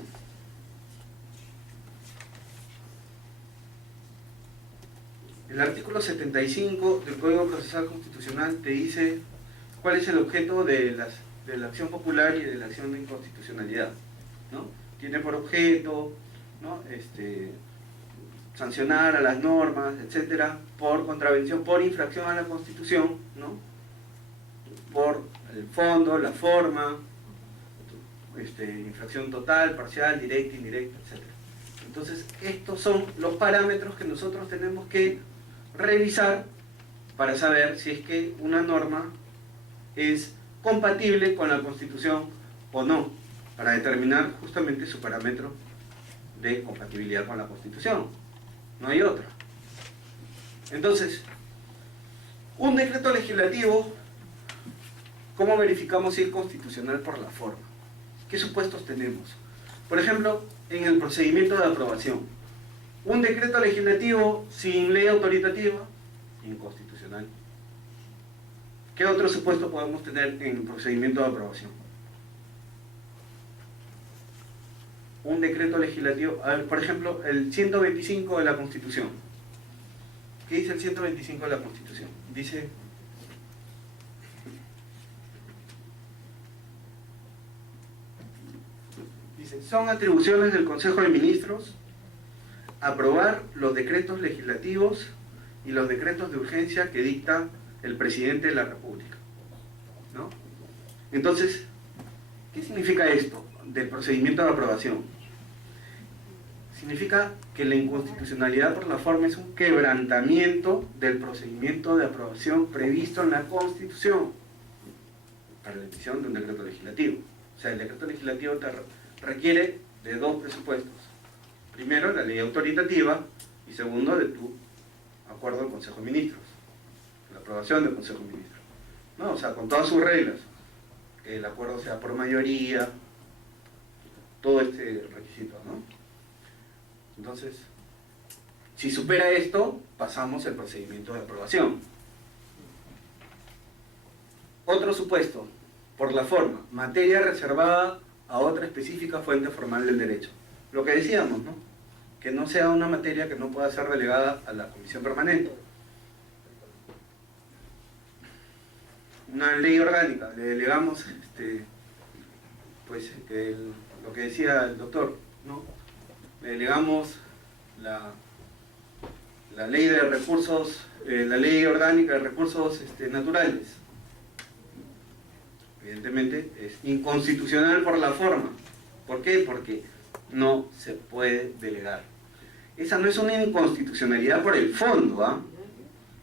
El El artículo 75 del Código Procesal Constitucional te dice cuál es el objeto de la acción popular y de la acción de inconstitucionalidad, ¿no? Tiene por objeto, ¿no?, sancionar a las normas, etcétera, por contravención, por infracción a la Constitución, ¿no?, por el fondo, la forma, infracción total, parcial, directa, indirecta, etcétera. Entonces, estos son los parámetros que nosotros tenemos que revisar para saber si es que una norma es compatible con la Constitución o no, para determinar justamente su parámetro de compatibilidad con la Constitución. No hay otra. Entonces, un decreto legislativo, ¿cómo verificamos si es constitucional por la forma? ¿Qué supuestos tenemos? Por ejemplo, en el procedimiento de aprobación. Un decreto legislativo sin ley autoritativa, inconstitucional. ¿Qué otro supuesto podemos tener en el procedimiento de aprobación? Un decreto legislativo, por ejemplo, el 125 de la Constitución. ¿Qué dice el 125 de la Constitución? Dice: son atribuciones del Consejo de Ministros aprobar los decretos legislativos y los decretos de urgencia que dicta el Presidente de la República, ¿no? Entonces, ¿qué significa esto del procedimiento de aprobación? Significa que la inconstitucionalidad por la forma es un quebrantamiento del procedimiento de aprobación previsto en la Constitución para la emisión de un decreto legislativo. O sea, el decreto legislativo requiere de dos presupuestos. Primero, la ley autoritativa, y segundo, de tu acuerdo del Consejo de Ministros, la aprobación del Consejo de Ministros, ¿no? O sea, con todas sus reglas, que el acuerdo sea por mayoría, todo este requisito, ¿no? Entonces, si supera esto, pasamos el procedimiento de aprobación. Otro supuesto, por la forma, materia reservada a otra específica fuente formal del derecho. Lo que decíamos, ¿no?, que no sea una materia que no pueda ser delegada a la comisión permanente. Una ley orgánica, le delegamos lo que decía el doctor, ¿no? Le delegamos la ley de recursos, la ley orgánica de recursos naturales. Evidentemente es inconstitucional por la forma. ¿Por qué? Porque no se puede delegar. Esa no es una inconstitucionalidad por el fondo, ¿ah?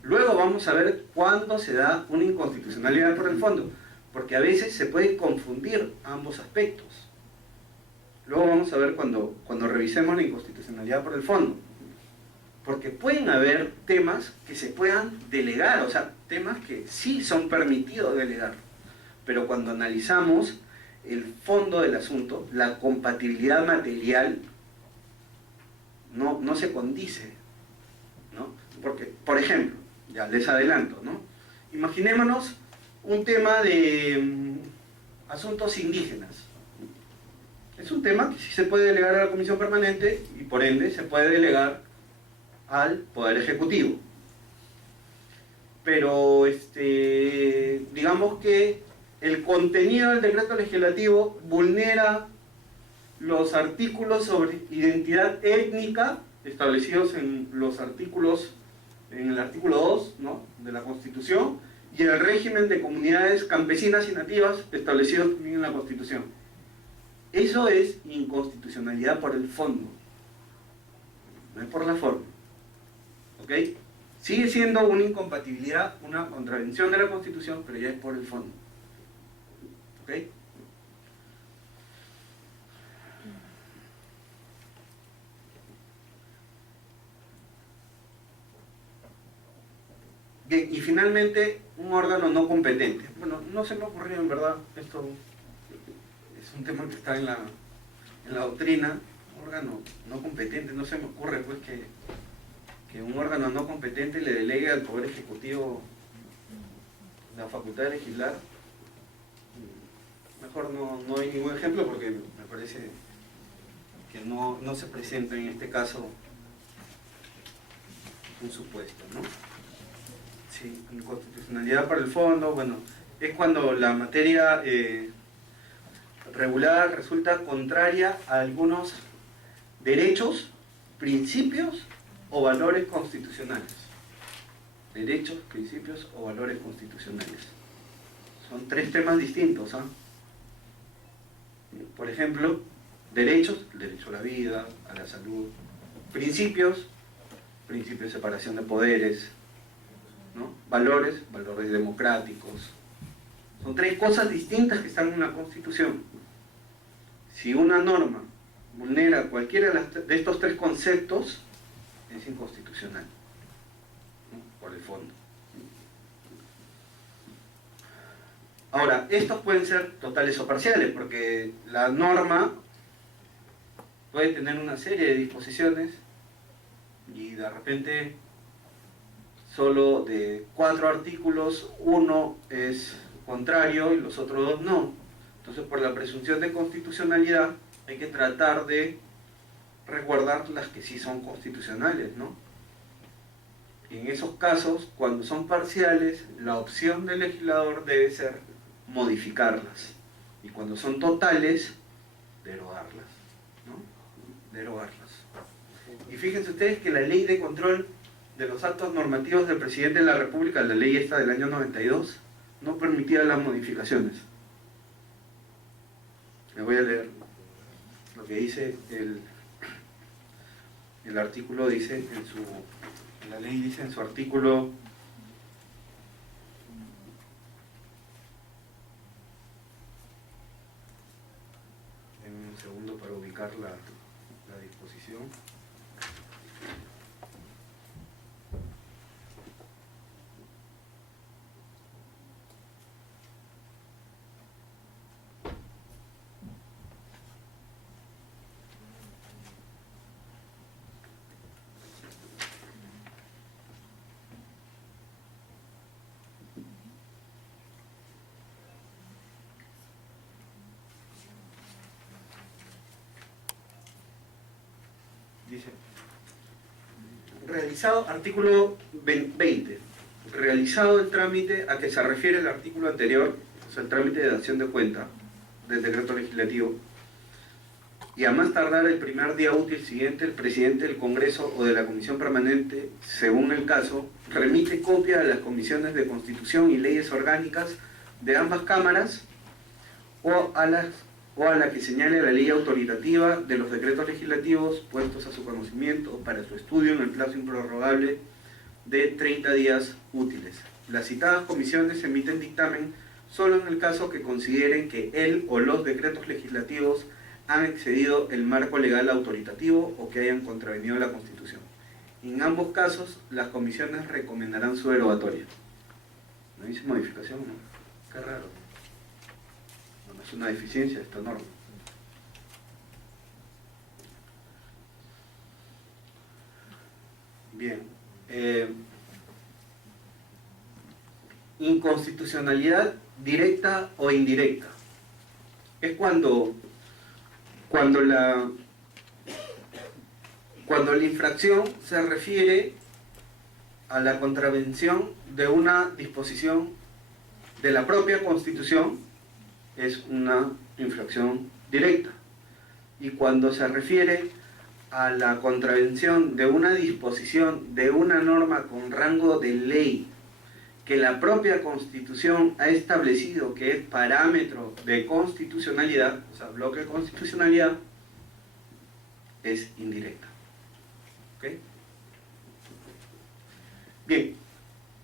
Luego vamos a ver cuándo se da una inconstitucionalidad por el fondo, porque a veces se puede confundir ambos aspectos. Luego vamos a ver cuando revisemos la inconstitucionalidad por el fondo, porque pueden haber temas que se puedan delegar, o sea, temas que sí son permitidos delegar, pero cuando analizamos el fondo del asunto, la compatibilidad material no se condice, ¿no? Porque, por ejemplo, ya les adelanto, ¿no?, imaginémonos un tema de asuntos indígenas. Es un tema que sí se puede delegar a la Comisión Permanente y por ende se puede delegar al Poder Ejecutivo. Pero digamos que el contenido del decreto legislativo vulnera los artículos sobre identidad étnica establecidos en el artículo 2, ¿no?, de la Constitución, y el régimen de comunidades campesinas y nativas establecidos también en la Constitución. Eso es inconstitucionalidad por el fondo, no es por la forma. ¿Ok? Sigue siendo una incompatibilidad, una contravención de la Constitución, pero ya es por el fondo. ¿Ok? Bien, y finalmente, un órgano no competente. Bueno, no se me ocurrió en verdad, esto es un tema que está en la doctrina. Un órgano no competente, no se me ocurre pues que un órgano no competente le delegue al Poder Ejecutivo la facultad de legislar. Mejor no hay ningún ejemplo porque me parece que no se presenta en este caso un supuesto, ¿no? Sí, inconstitucionalidad para el fondo, bueno, es cuando la materia regulada resulta contraria a algunos derechos, principios o valores constitucionales. Derechos, principios o valores constitucionales. Son tres temas distintos, ¿ah? Por ejemplo, derechos, el derecho a la vida, a la salud. Principios, principio de separación de poderes, ¿no? Valores, valores democráticos. Son tres cosas distintas que están en una Constitución. Si una norma vulnera cualquiera de estos tres conceptos, es inconstitucional, ¿no? Por el fondo. Ahora, estos pueden ser totales o parciales, porque la norma puede tener una serie de disposiciones y de repente solo de 4 artículos, uno es contrario y los otros 2 no. Entonces, por la presunción de constitucionalidad, hay que tratar de resguardar las que sí son constitucionales, ¿no? Y en esos casos, cuando son parciales, la opción del legislador debe ser modificarlas. Y cuando son totales, derogarlas, ¿no? Derogarlas. Y fíjense ustedes que la ley de control de los actos normativos del presidente de la República, la ley esta del año 92, no permitía las modificaciones. Les voy a leer lo que dice el artículo, dice la ley dice en su artículo 2 para ubicar la disposición. Dice, realizado, artículo 20, realizado el trámite a que se refiere el artículo anterior, o sea, el trámite de dación de cuenta del decreto legislativo, y a más tardar el primer día útil siguiente, el presidente del Congreso o de la Comisión Permanente, según el caso, remite copia a las comisiones de Constitución y Leyes Orgánicas de ambas cámaras o a la que señale la ley autoritativa de los decretos legislativos puestos a su conocimiento para su estudio en el plazo improrrogable de 30 días útiles. Las citadas comisiones emiten dictamen solo en el caso que consideren que el o los decretos legislativos han excedido el marco legal autoritativo o que hayan contravenido la Constitución. En ambos casos, las comisiones recomendarán su derogatoria. ¿No dice modificación? ¿No? Qué raro. Es una deficiencia esta norma. Bien. Inconstitucionalidad directa o indirecta. Es cuando la infracción se refiere a la contravención de una disposición de la propia Constitución, es una infracción directa. Y cuando se refiere a la contravención de una disposición de una norma con rango de ley que la propia Constitución ha establecido que es parámetro de constitucionalidad, o sea, bloque de constitucionalidad, es indirecta. ¿Ok? Bien,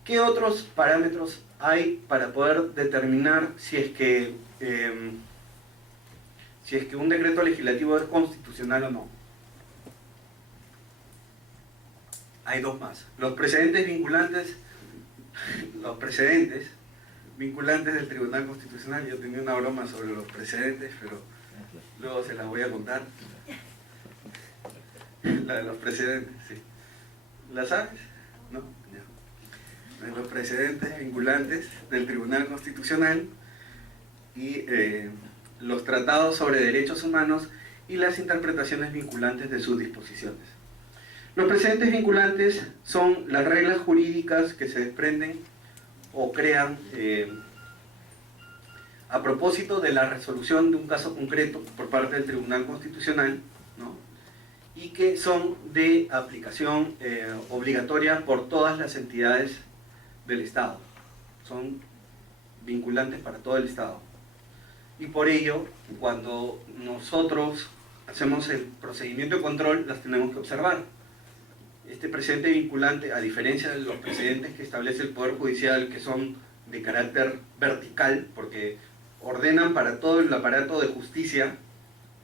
¿qué otros parámetros hay para poder determinar si es que un decreto legislativo es constitucional o no? Hay 2 más. Los precedentes vinculantes del Tribunal Constitucional. Yo tenía una broma sobre los precedentes, pero luego se las voy a contar. La de los precedentes, sí. ¿La sabes? ¿No? Ya. Los precedentes vinculantes del Tribunal Constitucional y los tratados sobre derechos humanos y las interpretaciones vinculantes de sus disposiciones. Los precedentes vinculantes son las reglas jurídicas que se desprenden o crean a propósito de la resolución de un caso concreto por parte del Tribunal Constitucional, ¿no? Y que son de aplicación obligatoria por todas las entidades del Estado. Son vinculantes para todo el Estado. Y por ello, cuando nosotros hacemos el procedimiento de control, las tenemos que observar. Este precedente vinculante, a diferencia de los precedentes que establece el Poder Judicial, que son de carácter vertical, porque ordenan para todo el aparato de justicia,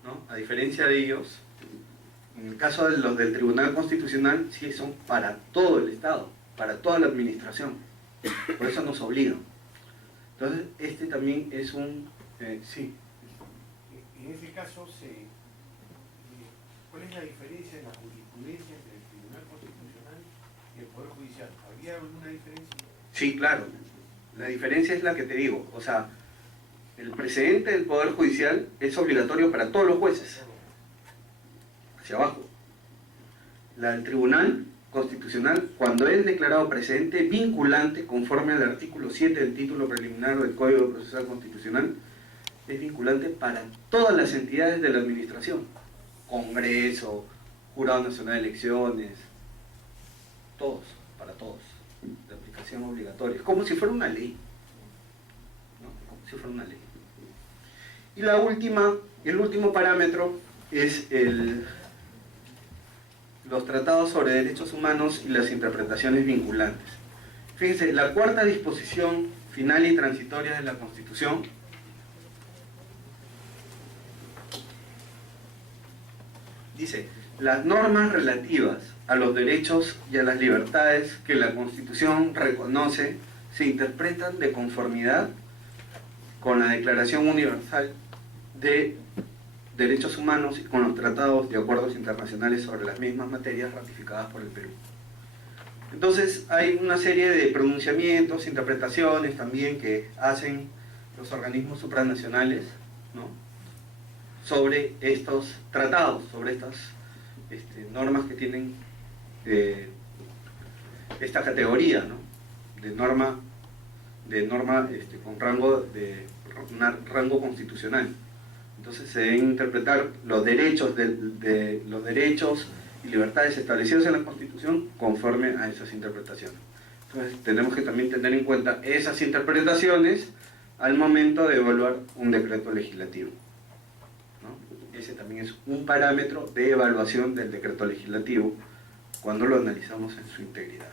¿no? A diferencia de ellos, en el caso de los del Tribunal Constitucional, sí son para todo el Estado, para toda la administración. Por eso nos obligan. Entonces, este también es un... sí. En ese caso, ¿cuál es la diferencia en la jurisprudencia entre el Tribunal Constitucional y el Poder Judicial? ¿Habría alguna diferencia? Sí, claro. La diferencia es la que te digo. O sea, el precedente del Poder Judicial es obligatorio para todos los jueces. Hacia abajo. La del Tribunal Constitucional, cuando es declarado precedente vinculante conforme al artículo 7 del título preliminar del Código Procesal Constitucional, es vinculante para todas las entidades de la administración. Congreso, Jurado Nacional de Elecciones, todos, para todos, de aplicación obligatoria. Es como si fuera una ley, ¿no? Como si fuera una ley. Y el último parámetro es los tratados sobre derechos humanos y las interpretaciones vinculantes. Fíjense, la cuarta disposición final y transitoria de la Constitución dice: las normas relativas a los derechos y a las libertades que la Constitución reconoce se interpretan de conformidad con la Declaración Universal de Derechos Humanos y con los tratados y acuerdos internacionales sobre las mismas materias ratificadas por el Perú. Entonces hay una serie de pronunciamientos, interpretaciones también que hacen los organismos supranacionales, ¿no? Sobre estos tratados, sobre estas normas que tienen esta categoría, ¿no? de norma con rango constitucional. Entonces se deben interpretar los derechos los derechos y libertades establecidos en la Constitución conforme a esas interpretaciones. Entonces tenemos que también tener en cuenta esas interpretaciones al momento de evaluar un decreto legislativo, ¿no? Ese también es un parámetro de evaluación del decreto legislativo cuando lo analizamos en su integridad.